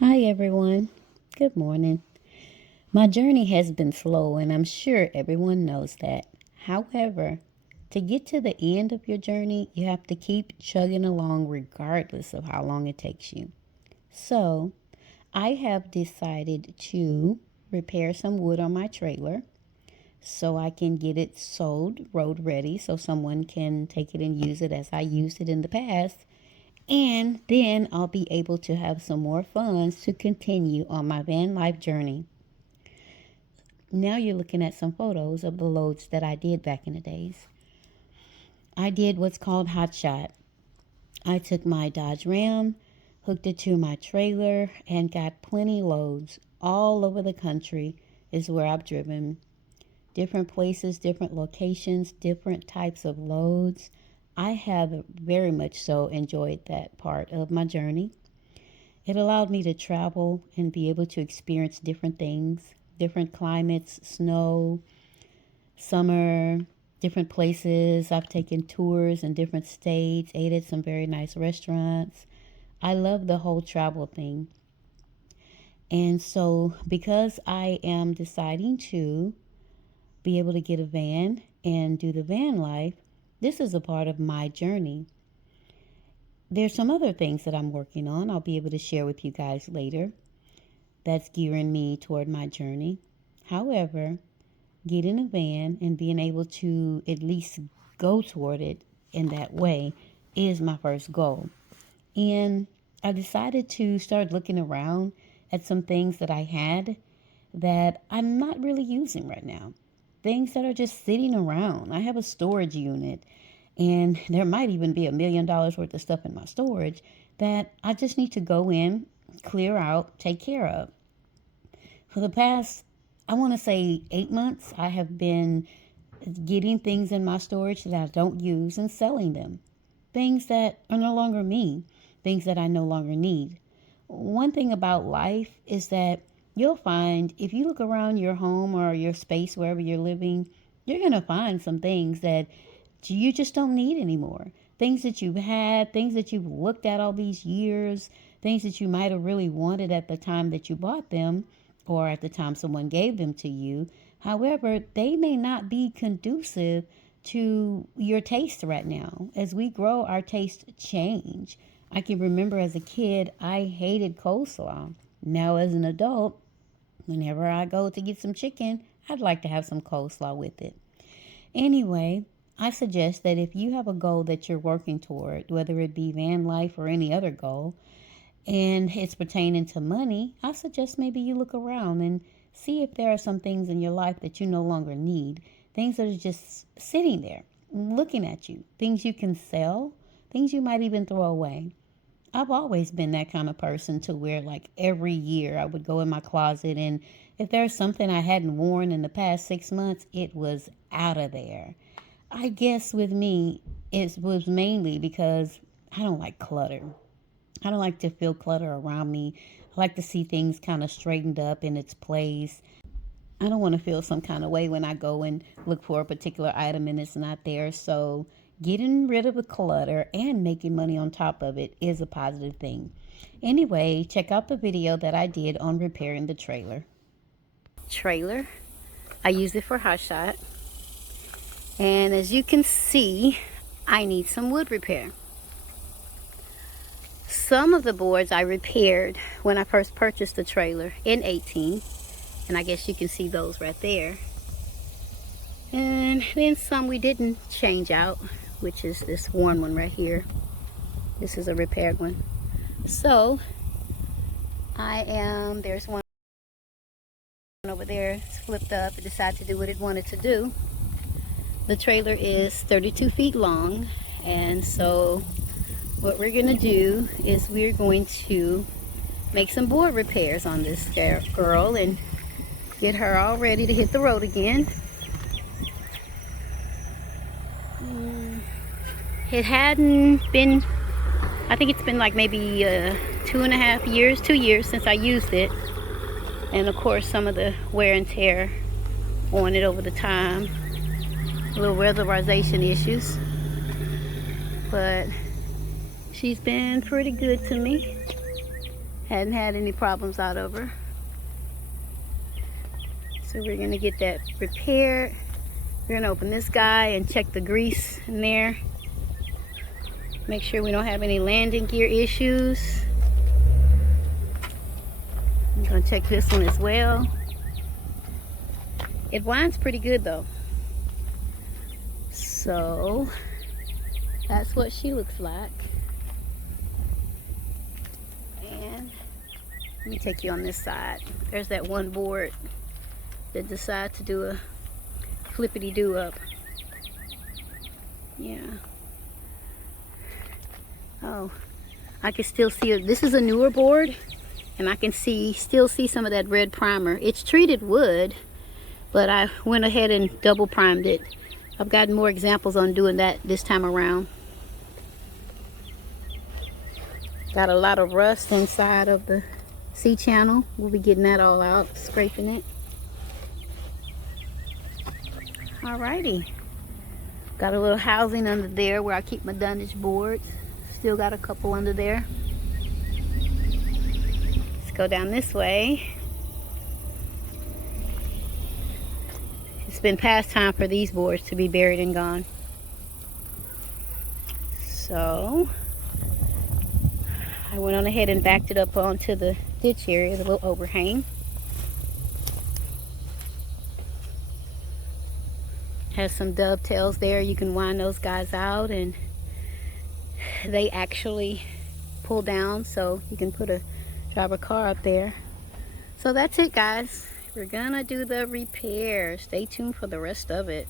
Hi everyone. Good morning. My journey has been slow and I'm sure everyone knows that. However, to get to the end of your journey, you have to keep chugging along regardless of how long it takes you. So, I have decided to repair some wood on my trailer so I can get it sold road ready so someone can take it and use it as I used it in the past, and then I'll be able to have some more funds to continue on my van life journey. Now you're looking at some photos of the loads that I did back in the days. I did what's called hot shot. I took my Dodge Ram, hooked it to my trailer, and got plenty loads all over the country is where I've driven. Different places, different locations, different types of loads. I have very much so enjoyed that part of my journey. It allowed me to travel and be able to experience different things, different climates, snow, summer, different places. I've taken tours in different states, ate at some very nice restaurants. I love the whole travel thing. And so, because I am deciding to be able to get a van and do the van life, this is a part of my journey. There's some other things that I'm working on I'll be able to share with you guys later that's gearing me toward my journey. However, getting a van and being able to at least go toward it in that way is my first goal. And I decided to start looking around at some things that I had that I'm not really using right now. Things that are just sitting around. I have a storage unit, and there might even be $1 million worth of stuff in my storage that I just need to go in, clear out, take care of. For the past, I want to say 8 months, I have been getting things in my storage that I don't use and selling them. Things that are no longer me, things that I no longer need. One thing about life is that you'll find if you look around your home or your space wherever you're living, you're going to find some things that you just don't need anymore. Things that you've had, things that you've looked at all these years, things that you might have really wanted at the time that you bought them or at the time someone gave them to you. However, they may not be conducive to your taste right now. As we grow, our tastes change. I can remember as a kid, I hated coleslaw. Now, as an adult, whenever I go to get some chicken, I'd like to have some coleslaw with it. Anyway, I suggest that if you have a goal that you're working toward, whether it be van life or any other goal, and it's pertaining to money, I suggest maybe you look around and see if there are some things in your life that you no longer need. Things that are just sitting there, looking at you. Things you can sell, things you might even throw away. I've always been that kind of person to where, like, every year I would go in my closet, and if there's something I hadn't worn in the past 6 months, it was out of there. I guess with me, it was mainly because I don't like clutter. I don't like to feel clutter around me. I like to see things kind of straightened up in its place. I don't want to feel some kind of way when I go and look for a particular item and it's not there. So getting rid of the clutter and making money on top of it is a positive thing. Anyway, check out the video that I did on repairing the trailer. I use it for hot shot. And as you can see, I need some wood repair. Some of the boards I repaired when I first purchased the trailer in 18, and I guess you can see those right there. And then some we didn't change out, which is this worn one right here. This is a repaired one. So there's one over there, it's flipped up. It decided to do what it wanted to do. The trailer is 32 feet long, and so what we're gonna do is we're going to make some board repairs on this girl and get her all ready to hit the road again. It hadn't been, I think it's been like maybe 2.5 years, 2 years since I used it. And of course some of the wear and tear on it over the time, little weatherization issues. But she's been pretty good to me. Hadn't had any problems out of her. So we're gonna get that repaired. We're gonna open this guy and check the grease in there. Make sure we don't have any landing gear issues. I'm gonna check this one as well. It winds pretty good though. So that's what she looks like. And let me take you on this side. There's that one board that decided to do a flippity-do up. Yeah. Oh, I can still see it. This is a newer board, and I can still see some of that red primer. It's treated wood, but I went ahead and double primed it. I've gotten more examples on doing that this time around. Got a lot of rust inside of the C-channel. We'll be getting that all out, scraping it. Alrighty. Got a little housing under there where I keep my dunnage boards. Still got a couple under there. Let's go down this way. It's been past time for these boards to be buried and gone. So I went on ahead and backed it up onto the ditch area, the little overhang. Has some dovetails there. You can wind those guys out and they actually pull down, so you can drive a car up there. So that's it, guys. We're gonna do the repair. Stay tuned for the rest of it.